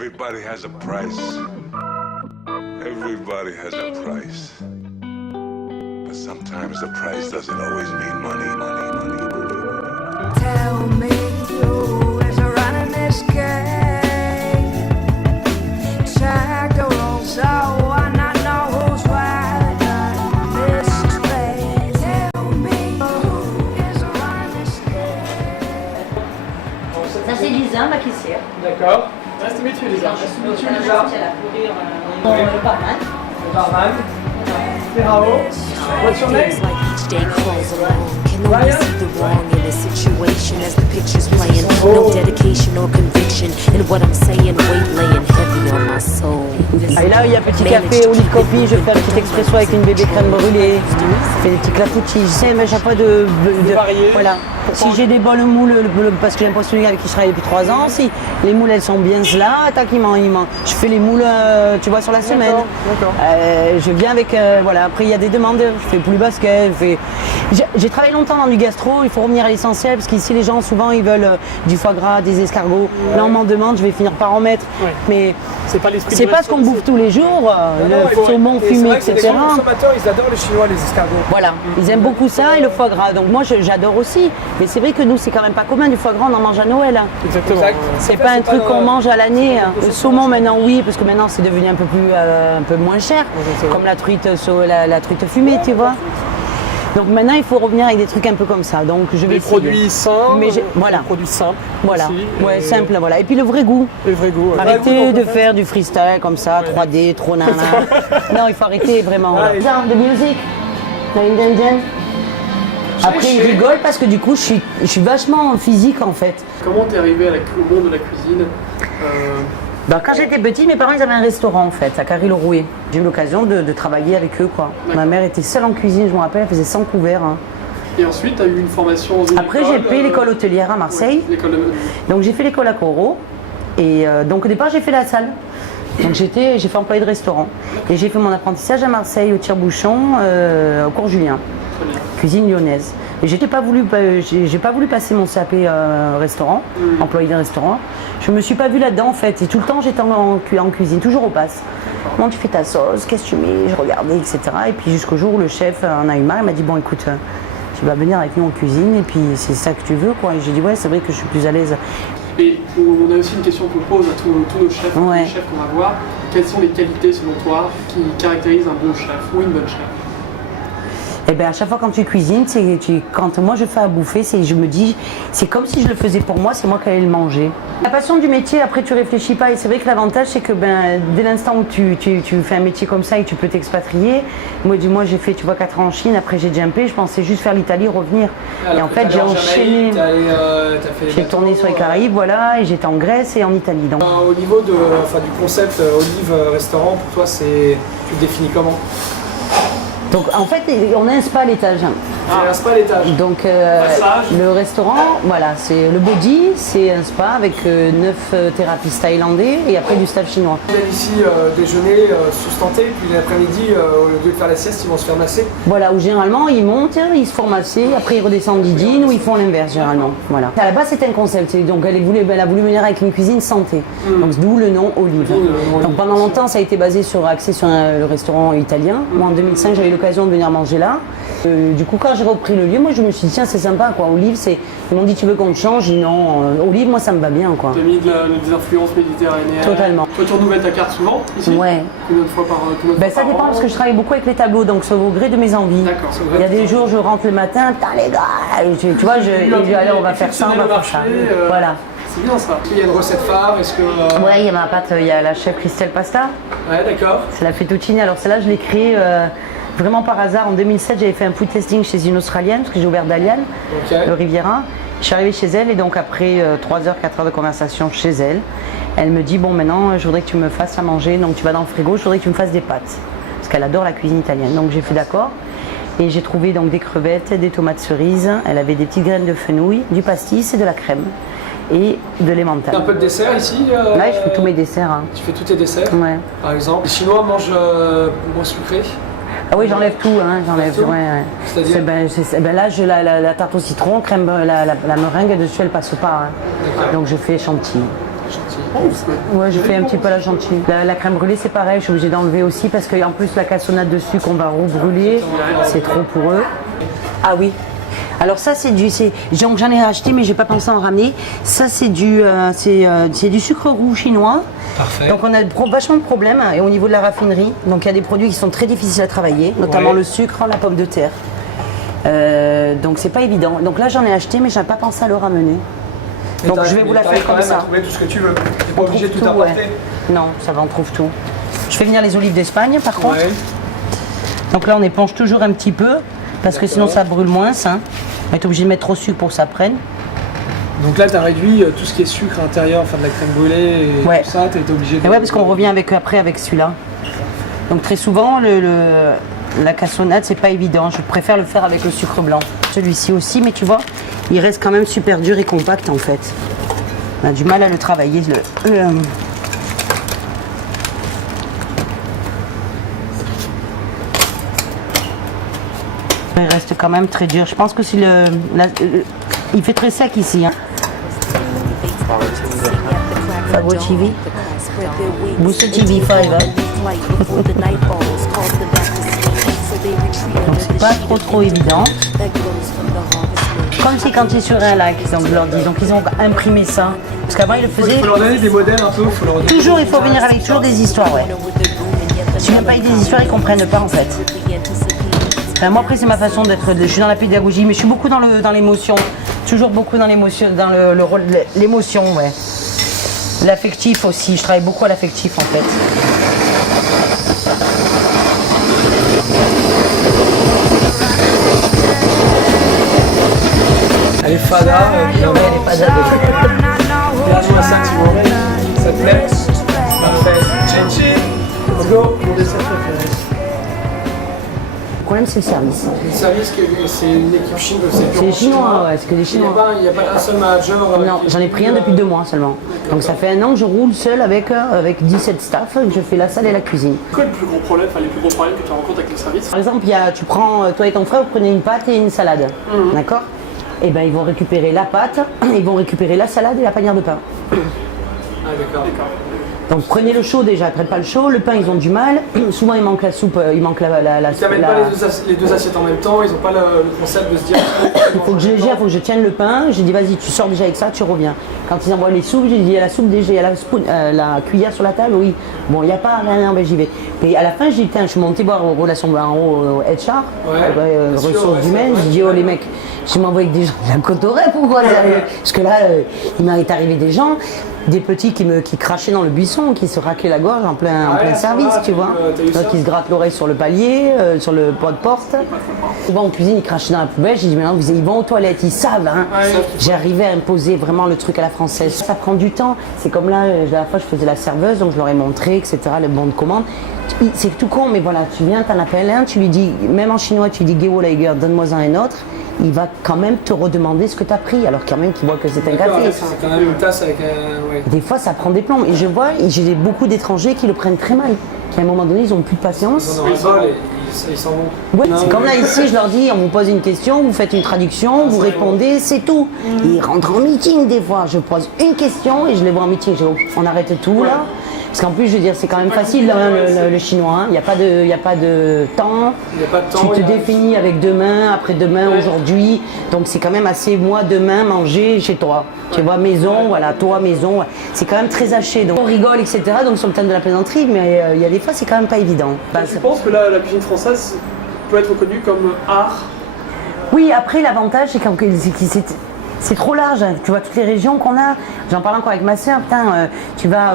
Everybody has a price. Everybody has a price. But sometimes the price doesn't always mean money, money, money, money, money. Tell me who is running this game. Check the rules so I not know who's right on this train. Tell me who is running this game. Ça c'est Lisa, ma caissière. D'accord. Nice to meet you, Lisa. Nice to meet you, Lisa. Le barman. Le barman. Ferrao. What's your name? Like each day crawls along. Can only see the wrong in a situation as the picture's playing. No dedication or conviction in what I'm saying. Weight laying heavy on my soul. Et là, il y a petit café, olive coffee, je fais un petit expresso avec une bébé crème brûlée. Je fais des petits clafoutis, j'essaie à chaque fois de varier. voilà. Si j'ai des bonnes moules, parce que j'ai un poissonnier avec qui je travaille depuis 3 ans, si les moules elles sont bien là, tac, je fais les moules, tu vois, sur la semaine. D'accord. Je viens avec, voilà, après il y a des demandes, je fais poulet basket, j'ai travaillé longtemps dans du gastro, il faut revenir à l'essentiel, parce qu'ici les gens souvent ils veulent du foie gras, des escargots, là on m'en demande, je vais finir par en mettre, mais c'est pas l'esprit. C'est pas ce qu'on bouffe tous les jours, le saumon fumé, etc. Les consommateurs, ils adorent les Chinois, les escargots. Voilà, ils aiment beaucoup ça et le foie gras. Donc moi, j'adore aussi. Mais c'est vrai que nous, c'est quand même pas commun. Du foie gras, on en mange à Noël. Hein. Exactement. C'est pas un truc qu'on mange à l'année. Le saumon, maintenant, oui, parce que maintenant, c'est devenu un peu moins cher. Comme la truite fumée, tu vois. Donc maintenant, il faut revenir avec des trucs un peu comme ça. Donc je vais des produits sains, voilà. Des produits simples. Voilà, aussi, ouais, simple, voilà. Et puis le vrai goût. Le vrai goût. Ouais. Arrêtez de faire du freestyle comme ça, 3D, trop nana. Non, il faut arrêter vraiment. De musique, Après, ils rigolent parce que du coup, je suis vachement physique en fait. Comment t'es arrivé au monde de la cuisine Quand j'étais petite, mes parents ils avaient un restaurant en fait, à Carry-le-Rouet. J'ai eu l'occasion de travailler avec eux quoi. Ma mère était seule en cuisine, je me rappelle, elle faisait 100 couverts. Hein. Et ensuite, tu as eu une formation dans une Après, j'ai fait l'école hôtelière à Marseille. Ouais, donc j'ai fait l'école à Corot. Et donc au départ, j'ai fait la salle. Donc j'ai fait employé de restaurant. Et j'ai fait mon apprentissage à Marseille, au Tire-Bouchon, au Cours Julien. Cuisine lyonnaise. Et j'ai pas voulu passer mon CAP restaurant, employé de restaurant. Je me suis pas vue là-dedans en fait. Et tout le temps j'étais en cuisine, toujours au passe. Comment tu fais ta sauce, qu'est-ce que tu mets, je regardais, etc. Et puis jusqu'au jour où le chef en a eu marre, il m'a dit bon écoute, tu vas venir avec nous en cuisine et puis c'est ça que tu veux quoi. Et j'ai dit ouais c'est vrai que je suis plus à l'aise. Et on a aussi une question qu'on pose à tous nos chefs, les chefs qu'on va voir. Quelles sont les qualités selon toi qui caractérisent un bon chef ou une bonne chef? Eh bien, à chaque fois quand tu cuisines, quand moi je fais à bouffer, je me dis, c'est comme si je le faisais pour moi, c'est moi qui allais le manger. La passion du métier, après tu réfléchis pas. Et c'est vrai que l'avantage, c'est que dès l'instant où tu fais un métier comme ça et que tu peux t'expatrier, moi j'ai fait 4 ans en Chine, après j'ai jumpé, je pensais juste faire l'Italie, revenir. Alors, et en fait j'ai enchaîné. J'ai tourné sur les Caraïbes, voilà, et j'étais en Grèce et en Italie. Donc. Au niveau du concept Olive Restaurant, pour toi, tu le définis comment? Donc en fait, on a un spa à l'étage. Un spa à l'étage. Donc le restaurant, voilà, c'est le body, c'est un spa avec 9 thérapeutes thaïlandais et après du staff chinois. Ils viennent ici déjeuner, sustenté, puis l'après-midi, au lieu de faire la sieste, ils vont se faire masser. Voilà, où généralement ils montent, ils se font masser, après ils redescendent du dîner ou ils font l'inverse généralement. Voilà. À la base c'était un concept, donc elle a voulu venir avec une cuisine santé. Donc d'où le nom Olive. Donc pendant longtemps ça a été axé sur le restaurant italien. Moi en 2005 j'avais eu l'occasion de venir manger là. Du coup quand j'ai repris le lieu, moi je me suis dit tiens c'est sympa quoi, Olive ils m'ont dit tu veux qu'on te change, j'ai dit non, Olive moi ça me va bien quoi. Tu as mis des influences méditerranéennes. Totalement. Toi tu renouvelles ta carte souvent ici? Ouais. Combien de fois par Ça dépend parce que je travaille beaucoup avec les tableaux, donc c'est au gré de mes envies. D'accord, c'est vrai. Il y a des jours je rentre le matin, putain les gars, et tu vois, allez on va faire ça, on va faire ça. Voilà. C'est bien ça. Il y a une recette phare, est-ce que... Ouais, il y a ma pâte, il y a la chef Christelle Pasta. Ouais, d'accord. C'est la fettuccine, alors celle-là je l'ai créée vraiment par hasard. En 2007 j'avais fait un food testing chez une Australienne, parce que j'ai ouvert Dalian, le Riviera. Je suis arrivée chez elle et donc après 3 heures, 4 heures de conversation chez elle, elle me dit bon maintenant je voudrais que tu me fasses à manger, donc tu vas dans le frigo, je voudrais que tu me fasses des pâtes. Parce qu'elle adore la cuisine italienne, donc j'ai fait d'accord. Et j'ai trouvé donc des crevettes, des tomates cerises, elle avait des petites graines de fenouil, du pastis et de la crème. Et de l'emmental. Un peu de dessert ici Là, je fais tous mes desserts. Hein. Tu fais tous tes desserts? Ouais. Par exemple, les Chinois mangent moins sucré? Ah oui, j'enlève tout, hein, j'enlève. Tout. Ouais. C'est-à-dire là, j'ai la tarte au citron, crème, la meringue dessus, elle passe pas. Hein. Donc je fais chantilly. Chantilly. Ouais, je fais un petit peu la gentille. La crème brûlée, c'est pareil, je suis obligée d'enlever aussi parce qu'en plus, la cassonade de sucre, on va rebrûler. C'est trop pour eux. Ah oui. Alors ça, c'est du... Donc j'en ai acheté, mais j'ai pas pensé à en ramener. Ça, c'est du sucre roux chinois. Parfait. Donc on a vachement de problèmes et au niveau de la raffinerie. Donc il y a des produits qui sont très difficiles à travailler, notamment le sucre, la pomme de terre. Donc c'est pas évident. Donc là, j'en ai acheté, mais j'avais pas pensé à le ramener. Donc je vais vous la faire comme ça. Trouver tout ce que tu veux. T'es pas On obligé de trouve tout tout, apporter. ouais. Non, ça va, on trouve tout. Je fais venir les olives d'Espagne, par contre. Ouais. Donc là, on éponge toujours un petit peu, parce que sinon ça brûle moins. Ça. On est obligé de mettre trop de sucre pour que ça prenne. Donc là, tu as réduit tout ce qui est sucre intérieur, enfin de la crème brûlée et Ouais. tout ça, tu été obligé de... Et ouais, parce qu'on revient après avec celui-là. Donc très souvent, la cassonade, c'est pas évident. Je préfère le faire avec le sucre blanc. Celui-ci aussi, mais tu vois, il reste quand même super dur et compact en fait. On a du mal à le travailler. Il reste quand même très dur. Je pense que c'est il fait très sec ici. Hein. Fabo TV. Booster TV 5. Hein. Donc c'est pas trop évident. Comme si quand ils sur un lac, donc je leur dis. Donc ils ont imprimé ça. Parce qu'avant ils le faisaient. Il faut leur donner des modèles un peu, faut leur donner... Toujours, il faut venir avec toujours des histoires, ouais. Si tu viens pas avec des histoires, ils comprennent pas en fait. Enfin, moi après c'est ma façon d'être, je suis dans la pédagogie, mais je suis beaucoup dans l'émotion. Toujours beaucoup dans l'émotion, dans le rôle, l'émotion, ouais. L'affectif aussi, je travaille beaucoup à l'affectif en fait. Elle est fada, Elle est pas d'ado. regarde-moi ça, Timouré. Ça te plaît? Parfait. Chenchi, let's go. Mon dessert préféré. Le problème c'est le service. Le service, c'est une équipe chinoise, C'est les Chinois, ouais, c'est que les Il n'y Chinois. a pas un seul manager. Non, j'en ai pris un depuis 2 mois seulement. Donc ça fait 1 an que je roule seul avec 17 staff, je fais la salle et la cuisine. C'est quoi le plus gros problème, les plus gros problèmes que tu rencontres avec les services? Par exemple, tu prends, toi et ton frère, vous prenez une pâte et une salade, d'accord? Et ben ils vont récupérer la pâte, ils vont récupérer la salade et la panière de pain. Ah d'accord. Donc prenez le chaud déjà, ils prennent pas le chaud, le pain ils ont du mal, souvent il manque la soupe, il manque la Ils n'amènent pas les deux assiettes en même temps, ils n'ont pas le concept de se dire... Il faut que je gère, il faut que je tienne le pain. J'ai dit vas-y, tu sors déjà avec ça, tu reviens. Quand ils envoient les soupes, j'ai dit il y a la soupe déjà, il y a la cuillère sur la table, oui. Bon, il n'y a pas rien, ben j'y vais. Et à la fin, j'ai dit je suis monté voir aux relations en haut, HR, ressources humaines. J'ai dit oh les mecs, je m'envoie avec des gens de la Côte-Orée, pourquoi sérieux? Parce que là, il m'est arrivé des gens. Des petits qui crachaient dans le buisson, qui se raclaient la gorge en plein service, tu vois. Donc ils se grattent l'oreille sur le palier, sur le poids de porte. Souvent en cuisine, ils crachaient dans la poubelle. J'ai dit maintenant ils vont aux toilettes, ils savent. Hein. J'arrivais à imposer vraiment le truc à la française. Ça prend du temps. C'est comme là, la dernière fois je faisais la serveuse, donc je leur ai montré, etc. Le bon de commande. C'est tout con, mais voilà, tu viens, t'en appelles un, tu lui dis, même en chinois, tu lui dis Gewo Lager, donne-moi un autre. Il va quand même te redemander ce que tu as pris, alors quand même qu'il voit que c'est un café. C'est quand même une tasse avec un... Ouais. Des fois, ça prend des plombs. Et je vois, j'ai beaucoup d'étrangers qui le prennent très mal. Qui à un moment donné, ils n'ont plus de patience. Ils en ont ras-le-bol et ils s'en vont. Ouais, Non, c'est comme là ici, je leur dis, on vous pose une question, vous faites une traduction, vous répondez, c'est tout. Ils rentrent en meeting des fois. Je pose une question et je les vois en meeting. Je dis, on arrête tout là. Parce qu'en plus, je veux dire, c'est quand même facile hein, le chinois. Il n'y a pas de temps. Il n'y a pas de temps. Tu te définis avec demain, après-demain, aujourd'hui. Donc c'est quand même assez, moi, demain, manger chez toi. Tu vois, maison, voilà, toi, maison. C'est quand même très haché. Donc on rigole, etc. Donc sur le thème de la plaisanterie, mais il y a des fois, c'est quand même pas évident. Tu penses que la cuisine française peut être reconnue comme art? Oui, après, l'avantage, c'est que c'est trop large, hein. Tu vois toutes les régions qu'on a. J'en parle encore avec ma soeur, putain, tu vas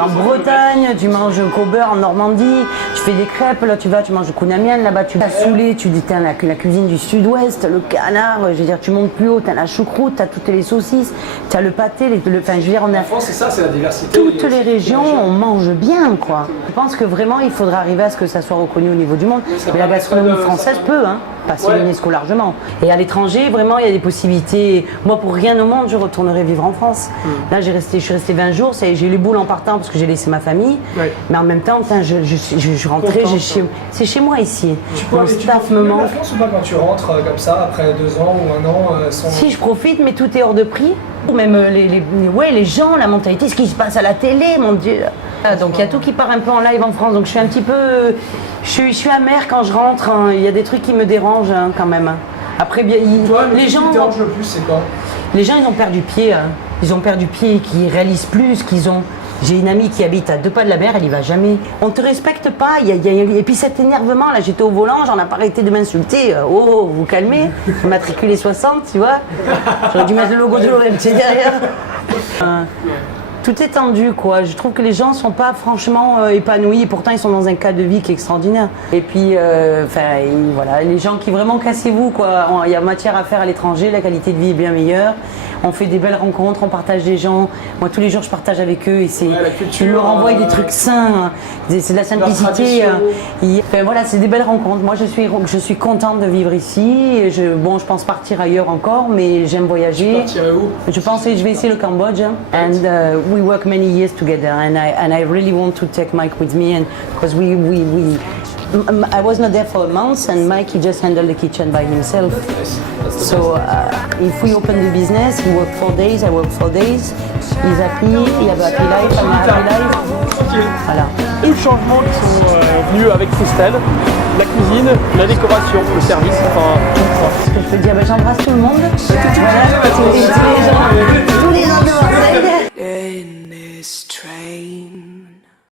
en Bretagne, tu manges au beurre en Normandie, tu fais des crêpes, là tu manges au Kunamian, là-bas tu vas saouler, tu dis t'as la cuisine du sud-ouest, le canard, je veux dire tu montes plus haut, t'as la choucroute, t'as toutes les saucisses, t'as le pâté, enfin je veux dire on a... En France c'est ça, c'est la diversité. Toutes les régions, on mange bien quoi. Je pense que vraiment il faudra arriver à ce que ça soit reconnu au niveau du monde. Mais la gastronomie française peut, hein, passer l'UNESCO largement. Et à l'étranger, vraiment il y a des possibilités. Moi pour rien au monde je retournerai vivre en France. Là je suis restée 20 jours, j'ai eu les boules en partant parce que j'ai laissé ma famille. Mais en même temps, je rentrais, c'est chez moi ici. Mon staff me manque. La France ou pas quand tu rentres comme ça après 2 ans ou 1 an sans... Si je profite, mais tout est hors de prix. Même les gens, la mentalité, ce qui se passe à la télé, mon Dieu. Donc il y a tout qui part un peu en live en France, donc je suis un petit peu... Je suis amère quand je rentre, hein. Il y a des trucs qui me dérangent hein, quand même. Après, bien, les gens... Ce qui te dérange le plus, c'est quoi? Les gens, ils ont perdu pied. Hein. Ils ont perdu pied, qui réalisent plus ce qu'ils ont. J'ai une amie qui habite à 2 pas de la mer, elle y va jamais. On te respecte pas. Et puis cet énervement, là, j'étais au volant, j'en ai pas arrêté de m'insulter. Oh, vous calmez. Matriculé 60, tu vois. J'aurais dû mettre le logo de l'OMT derrière. Tout est tendu, quoi. Je trouve que les gens sont pas franchement épanouis. Et pourtant, ils sont dans un cas de vie qui est extraordinaire. Et puis, voilà, les gens qui vraiment cassez-vous, quoi. Il y a matière à faire à l'étranger. La qualité de vie est bien meilleure. On fait des belles rencontres, on partage des gens. Moi, tous les jours, je partage avec eux et je leur envoie des trucs sains. C'est de la simplicité. Voilà, c'est des belles rencontres. Moi, je suis contente de vivre ici. Et je pense partir ailleurs encore, mais j'aime voyager. Tu partirais où? Je vais essayer le Cambodge. And we work many years together, and I really want to take Mike with me, and because I was not there for a month, and Mike he just handled the kitchen by himself. So if we open the business, he work 4 days, I work 4 days. He's happy, he have a happy life, I'm a happy life. Ok. Voilà. Tous les changements qui sont venus avec Christelle, la cuisine, la décoration, le service, enfin tout. Ce que je peux dire, j'embrasse tout le monde. Voilà, tous les gens.